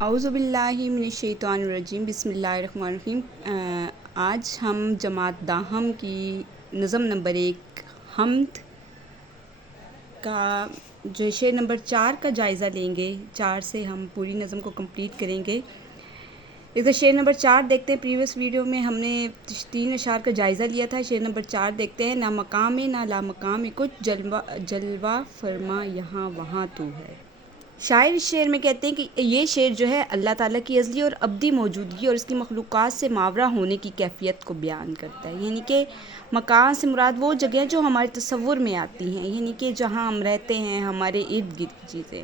اعوذ باللہ من الشیطان الرجیم، بسم اللہ الرحمن الرحیم۔ آج ہم جماعت داہم کی نظم نمبر 1 حمد کا جو شعر نمبر 4 کا جائزہ لیں گے۔ 4 سے ہم پوری نظم کو کمپلیٹ کریں گے۔ اس شعر نمبر 4 دیکھتے ہیں۔ پریویس ویڈیو میں ہم نے 3 اشعار کا جائزہ لیا تھا۔ شعر نمبر 4 دیکھتے ہیں۔ نہ مقام نہ لا مقام کچھ جلوہ فرما یہاں وہاں تو ہے۔ شاعر اس شعر میں کہتے ہیں کہ یہ شعر جو ہے اللہ تعالیٰ کی ازلی اور ابدی موجودگی اور اس کی مخلوقات سے ماورا ہونے کی کیفیت کو بیان کرتا ہے۔ یعنی کہ مکان سے مراد وہ جگہیں جو ہمارے تصور میں آتی ہیں، یعنی کہ جہاں ہم رہتے ہیں، ہمارے ارد گرد کی چیزیں،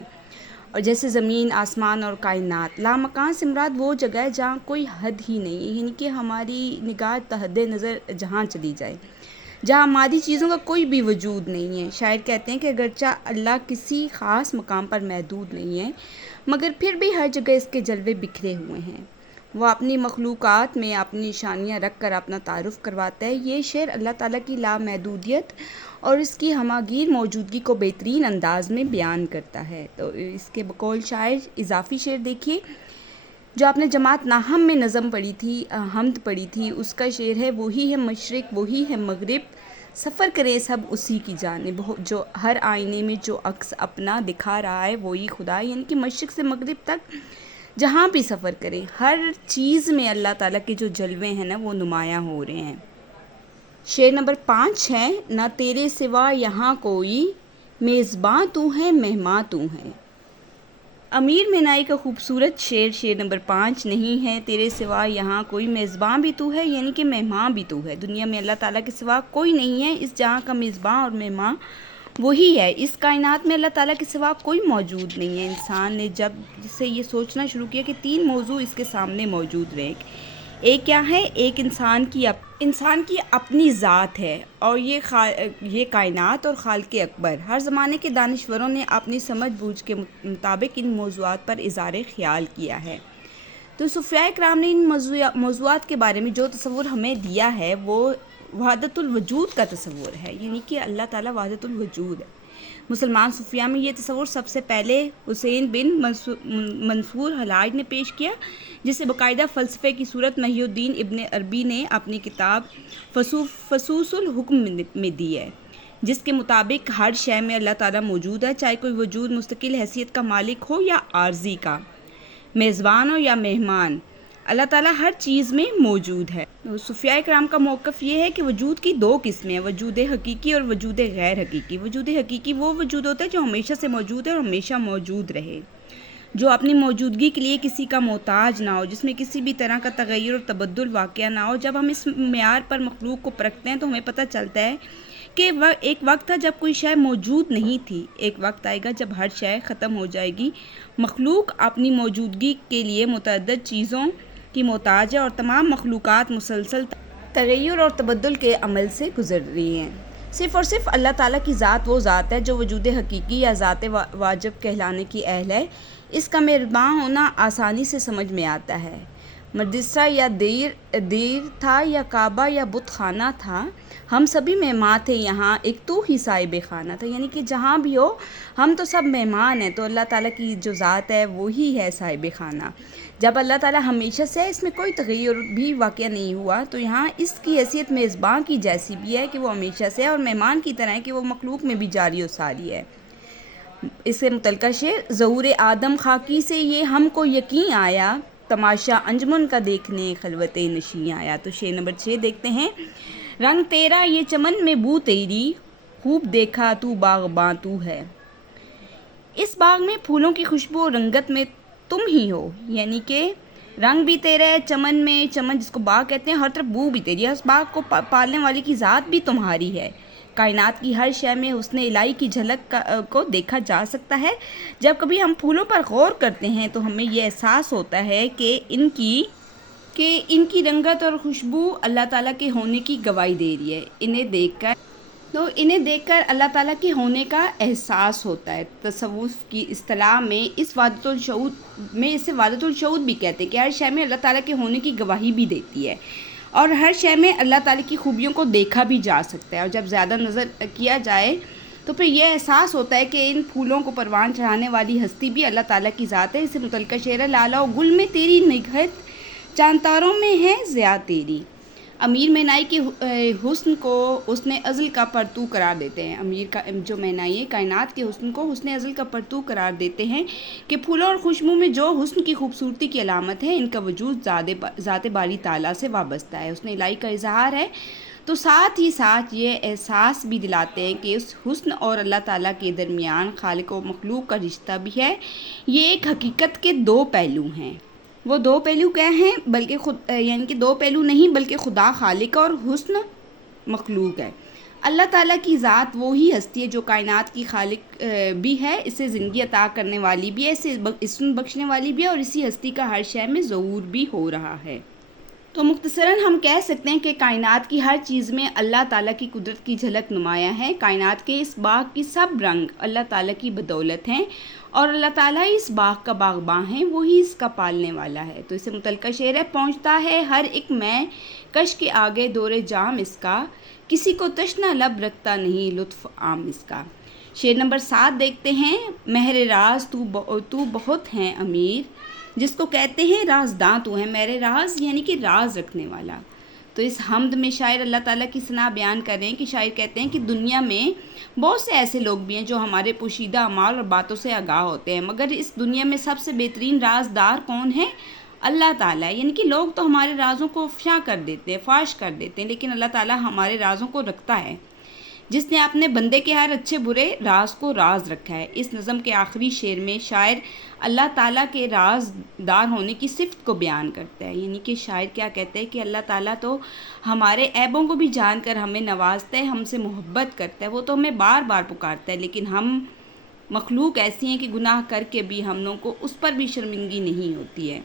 اور جیسے زمین، آسمان اور کائنات۔ لامکان سے مراد وہ جگہ ہے جہاں کوئی حد ہی نہیں ہے، یعنی کہ ہماری نگاہ تحد نظر جہاں چلی جائے، جہاں مادی چیزوں کا کوئی بھی وجود نہیں ہے۔ شاعر کہتے ہیں کہ اگرچہ اللہ کسی خاص مقام پر محدود نہیں ہے، مگر پھر بھی ہر جگہ اس کے جلوے بکھرے ہوئے ہیں۔ وہ اپنی مخلوقات میں اپنی نشانیاں رکھ کر اپنا تعارف کرواتا ہے۔ یہ شعر اللہ تعالیٰ کی لامحدودیت اور اس کی ہماگیر موجودگی کو بہترین انداز میں بیان کرتا ہے۔ تو اس کے بقول شاعر اضافی شعر دیکھیے جو آپ نے جماعت ناہم میں نظم پڑھی تھی، حمد پڑھی تھی، اس کا شعر ہے: وہی ہے مشرق وہی ہے مغرب، سفر کریں سب اسی کی جانب، جو ہر آئینے میں جو عکس اپنا دکھا رہا ہے وہی خدا ہے۔ یعنی کہ مشرق سے مغرب تک جہاں بھی سفر کریں، ہر چیز میں اللہ تعالیٰ کے جو جلوے ہیں نا وہ نمایاں ہو رہے ہیں۔ شعر نمبر 5 ہے: نہ تیرے سوا یہاں کوئی، میزباں تو ہے مہماں تو ہے۔ امیر مینائی کا خوبصورت شعر، شعر نمبر 5: نہیں ہے تیرے سوا یہاں کوئی، میزباں بھی تو ہے، یعنی کہ مہمان بھی تو ہے۔ دنیا میں اللہ تعالیٰ کے سوا کوئی نہیں ہے، اس جہاں کا میزباں اور مہمان وہی ہے۔ اس کائنات میں اللہ تعالیٰ کے سوا کوئی موجود نہیں ہے۔ انسان نے جب سے یہ سوچنا شروع کیا کہ 3 موضوع اس کے سامنے موجود رہے، ایک کیا ہے؟ ایک انسان کی اپنی ذات ہے، اور یہ کائنات اور خالق اکبر۔ ہر زمانے کے دانشوروں نے اپنی سمجھ بوجھ کے مطابق ان موضوعات پر اظہار خیال کیا ہے۔ تو صوفیاء کرام نے ان موضوعات کے بارے میں جو تصور ہمیں دیا ہے وہ وحدت الوجود کا تصور ہے، یعنی کہ اللہ تعالیٰ وحدت الوجود ہے۔ مسلمان صوفیاء میں یہ تصور سب سے پہلے حسین بن منصور حلاج نے پیش کیا، جسے باقاعدہ فلسفے کی صورت محی الدین ابن عربی نے اپنی کتاب فصوص الحکم میں دی ہے، جس کے مطابق ہر شے میں اللہ تعالیٰ موجود ہے، چاہے کوئی وجود مستقل حیثیت کا مالک ہو یا عارضی کا، میزبان ہو یا مہمان، اللہ تعالیٰ ہر چیز میں موجود ہے۔ صوفیاء کرام کا موقف یہ ہے کہ وجود کی 2 قسمیں ہیں: وجود حقیقی اور وجود غیر حقیقی۔ وجود حقیقی وہ وجود ہوتا ہے جو ہمیشہ سے موجود ہے اور ہمیشہ موجود رہے، جو اپنی موجودگی کے لیے کسی کا محتاج نہ ہو، جس میں کسی بھی طرح کا تغیر اور تبدل واقع نہ ہو۔ جب ہم اس معیار پر مخلوق کو پرکھتے ہیں تو ہمیں پتہ چلتا ہے کہ ایک وقت تھا جب کوئی شے موجود نہیں تھی، ایک وقت آئے گا جب ہر شے ختم ہو جائے گی۔ مخلوق اپنی موجودگی کے لیے متعدد چیزوں کی محتاج ہے، اور تمام مخلوقات مسلسل تغیر اور تبدل کے عمل سے گزر رہی ہیں۔ صرف اور صرف اللہ تعالیٰ کی ذات وہ ذات ہے جو وجود حقیقی یا ذات واجب کہلانے کی اہل ہے۔ اس کا مہرباں ہونا آسانی سے سمجھ میں آتا ہے۔ مدرسہ یا دیر تھا یا کعبہ یا بت خانہ تھا، ہم سبھی مہمان تھے یہاں، ایک تو ہی صاحب خانہ تھا۔ یعنی کہ جہاں بھی ہو ہم تو سب مہمان ہیں۔ تو اللہ تعالیٰ کی جو ذات ہے وہی ہے صاحب خانہ۔ جب اللہ تعالیٰ ہمیشہ سے ہے، اس میں کوئی تغیر بھی واقع نہیں ہوا، تو یہاں اس کی حیثیت میزبان کی جیسی بھی ہے کہ وہ ہمیشہ سے ہے، اور مہمان کی طرح ہے کہ وہ مخلوق میں بھی جاری و ساری ہے۔ اس سے متعلقہ شعر: ظہور آدم خاکی سے یہ ہم کو یقین آیا، تماشا انجمن کا دیکھنے خلوت نشیں آیا۔ تو شعر نمبر 6 دیکھتے ہیں: رنگ تیرا یہ چمن میں بو تیری، خوب دیکھا تو باغباں تو ہے۔ اس باغ میں پھولوں کی خوشبو اور رنگت میں تم ہی ہو، یعنی کہ رنگ بھی تیرا ہے چمن میں، چمن جس کو باغ کہتے ہیں، ہر طرف بو بھی تیری ہے، اس باغ کو پالنے والی کی ذات بھی تمہاری ہے۔ کائنات کی ہر شے میں حسن الہی کی جھلک کو دیکھا جا سکتا ہے۔ جب کبھی ہم پھولوں پر غور کرتے ہیں تو ہمیں یہ احساس ہوتا ہے کہ ان کی رنگت اور خوشبو اللہ تعالیٰ کے ہونے کی گواہی دے رہی ہے۔ انہیں دیکھ کر اللہ تعالیٰ کے ہونے کا احساس ہوتا ہے۔ تصوف کی اصطلاح میں اسے وحدت الشعور بھی کہتے ہیں کہ ہر شے میں اللہ تعالیٰ کے ہونے کی گواہی بھی دیتی ہے، اور ہر شے میں اللہ تعالیٰ کی خوبیوں کو دیکھا بھی جا سکتا ہے۔ اور جب زیادہ نظر کیا جائے تو پھر یہ احساس ہوتا ہے کہ ان پھولوں کو پروان چڑھانے والی ہستی بھی اللہ تعالیٰ کی ذات ہے۔ اس سے متعلقہ شعر ہے: لالا و گل میں تیری نگہت، چاند تاروں میں ہے ضیاء تیری۔ امیر مینائی کے حسن کو حسن ازل کا پرتو قرار دیتے ہیں۔ امیر کا جو مینائی ہے کائنات کے حسن کو حسن ازل کا پرتو قرار دیتے ہیں کہ پھولوں اور خوشبو میں جو حسن کی خوبصورتی کی علامت ہے، ان کا وجود ذات باری تعالیٰ سے وابستہ ہے، حسن الہی کا اظہار ہے۔ تو ساتھ ہی ساتھ یہ احساس بھی دلاتے ہیں کہ اس حسن اور اللہ تعالیٰ کے درمیان خالق و مخلوق کا رشتہ بھی ہے۔ یہ ایک حقیقت کے دو پہلو ہیں۔ وہ دو پہلو کیا ہیں؟ بلکہ یعنی کہ دو پہلو نہیں، بلکہ خدا خالق اور حسن مخلوق ہے۔ اللہ تعالیٰ کی ذات وہی ہستی ہے جو کائنات کی خالق بھی ہے، اسے زندگی عطا کرنے والی بھی ہے، اسے اسم بخشنے والی بھی ہے، اور اسی ہستی کا ہر شے میں ظہور بھی ہو رہا ہے۔ تو مختصراً ہم کہہ سکتے ہیں کہ کائنات کی ہر چیز میں اللہ تعالیٰ کی قدرت کی جھلک نمایاں ہے۔ کائنات کے اس باغ کی سب رنگ اللہ تعالیٰ کی بدولت ہیں، اور اللہ تعالیٰ اس باغ کا باغباں ہے، وہی اس کا پالنے والا ہے۔ تو اسے متعلقہ شعر ہے: پہنچتا ہے ہر ایک میں کش کے آگے دور جام اس کا، کسی کو تشنہ لب رکھتا نہیں لطف عام اس کا۔ شعر نمبر 7 دیکھتے ہیں: مہر راز تو بہت ہے امیر، جس کو کہتے ہیں رازداں تو ہے، مہر راز یعنی کہ راز رکھنے والا۔ تو اس حمد میں شاعر اللہ تعالیٰ کی ثنا بیان کر رہے ہیں کہ شاعر کہتے ہیں کہ دنیا میں بہت سے ایسے لوگ بھی ہیں جو ہمارے پوشیدہ اعمال اور باتوں سے آگاہ ہوتے ہیں، مگر اس دنیا میں سب سے بہترین رازدار کون ہے؟ اللہ تعالیٰ ہے۔ یعنی کہ لوگ تو ہمارے رازوں کو افشا کر دیتے ہیں، فاش کر دیتے ہیں، لیکن اللہ تعالیٰ ہمارے رازوں کو رکھتا ہے، جس نے اپنے بندے کے ہر اچھے برے راز کو راز رکھا ہے۔ اس نظم کے آخری شعر میں شاعر اللہ تعالیٰ کے رازدار ہونے کی صفت کو بیان کرتا ہے۔ یعنی کہ شاعر کیا کہتے ہیں کہ اللہ تعالیٰ تو ہمارے عیبوں کو بھی جان کر ہمیں نوازتا ہے، ہم سے محبت کرتا ہے، وہ تو ہمیں بار بار پکارتا ہے، لیکن ہم مخلوق ایسی ہیں کہ گناہ کر کے بھی ہم لوگوں کو اس پر بھی شرمندگی نہیں ہوتی ہے۔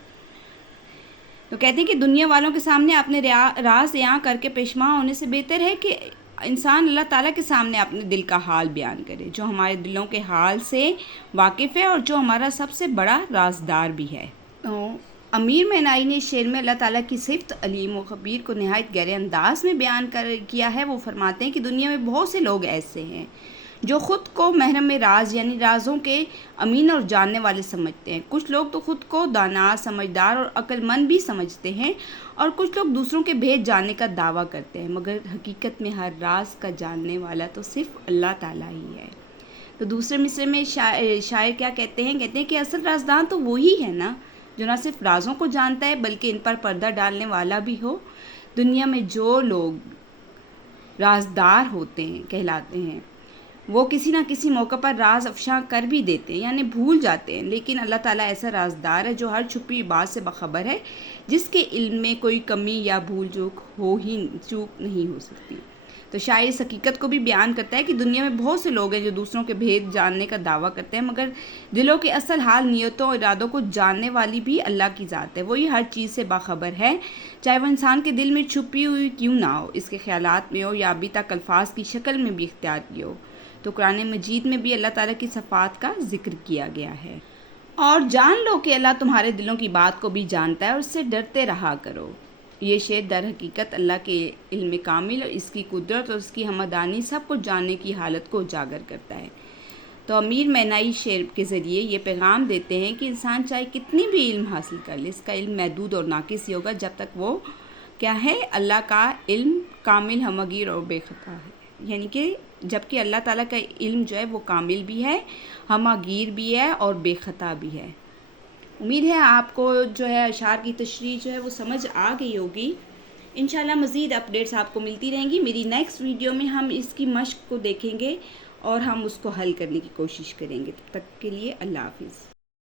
تو کہتے ہیں کہ دنیا والوں کے سامنے اپنے راز عیاں کر کے پیشماں ہونے سے بہتر ہے کہ انسان اللہ تعالیٰ کے سامنے اپنے دل کا حال بیان کرے، جو ہمارے دلوں کے حال سے واقف ہے اور جو ہمارا سب سے بڑا رازدار بھی ہے۔ تو امیر مینائی نے شعر میں اللہ تعالیٰ کی صفت علیم و خبیر کو نہایت گہرے انداز میں بیان کیا ہے۔ وہ فرماتے ہیں کہ دنیا میں بہت سے لوگ ایسے ہیں جو خود کو محرم راز یعنی رازوں کے امین اور جاننے والے سمجھتے ہیں۔ کچھ لوگ تو خود کو دانا، سمجھدار اور عقل مند بھی سمجھتے ہیں، اور کچھ لوگ دوسروں کے بھید جاننے کا دعویٰ کرتے ہیں، مگر حقیقت میں ہر راز کا جاننے والا تو صرف اللہ تعالیٰ ہی ہے۔ تو دوسرے مصرے میں شاعر کیا کہتے ہیں کہ اصل رازدان تو وہی ہے نا جو نہ صرف رازوں کو جانتا ہے بلکہ ان پر پردہ ڈالنے والا بھی ہو۔ دنیا میں جو لوگ رازدار ہوتے ہیں کہلاتے ہیں، وہ کسی نہ کسی موقع پر راز افشاں کر بھی دیتے ہیں، یعنی بھول جاتے ہیں، لیکن اللہ تعالیٰ ایسا رازدار ہے جو ہر چھپی بات سے باخبر ہے، جس کے علم میں کوئی کمی یا بھول چوک نہیں ہو سکتی۔ تو شاعر اس حقیقت کو بھی بیان کرتا ہے کہ دنیا میں بہت سے لوگ ہیں جو دوسروں کے بھید جاننے کا دعویٰ کرتے ہیں، مگر دلوں کے اصل حال، نیتوں اور ارادوں کو جاننے والی بھی اللہ کی ذات ہے۔ وہی ہر چیز سے باخبر ہے، چاہے وہ انسان کے دل میں چھپی ہوئی کیوں نہ ہو، اس کے خیالات میں ہو یا ابھی تک الفاظ کی شکل میں بھی اختیار کی ہو۔ تو قرآن مجید میں بھی اللہ تعالیٰ کی صفات کا ذکر کیا گیا ہے۔ اور جان لو کہ اللہ تمہارے دلوں کی بات کو بھی جانتا ہے اور اس سے ڈرتے رہا کرو۔ یہ شعر در حقیقت اللہ کے علم کامل اور اس کی قدرت اور اس کی ہمدانی سب کو جاننے کی حالت کو اجاگر کرتا ہے۔ تو امیر مینائی شعر کے ذریعے یہ پیغام دیتے ہیں کہ انسان چاہے کتنی بھی علم حاصل کر لے، اس کا علم محدود اور ناقص ہی ہوگا جب تک وہ کیا ہے، اللہ کا علم کامل، ہمگیر اور بے خطا ہے۔ یعنی کہ جبکہ اللہ تعالیٰ کا علم جو ہے وہ کامل بھی ہے، ہمگیر بھی ہے اور بے خطا بھی ہے۔ امید ہے آپ کو جو ہے اشعار کی تشریح جو ہے وہ سمجھ آ گئی ہوگی۔ انشاءاللہ مزید اپڈیٹس آپ کو ملتی رہیں گی۔ میری نیکسٹ ویڈیو میں ہم اس کی مشق کو دیکھیں گے اور ہم اس کو حل کرنے کی کوشش کریں گے۔ تب تک کے لیے اللہ حافظ۔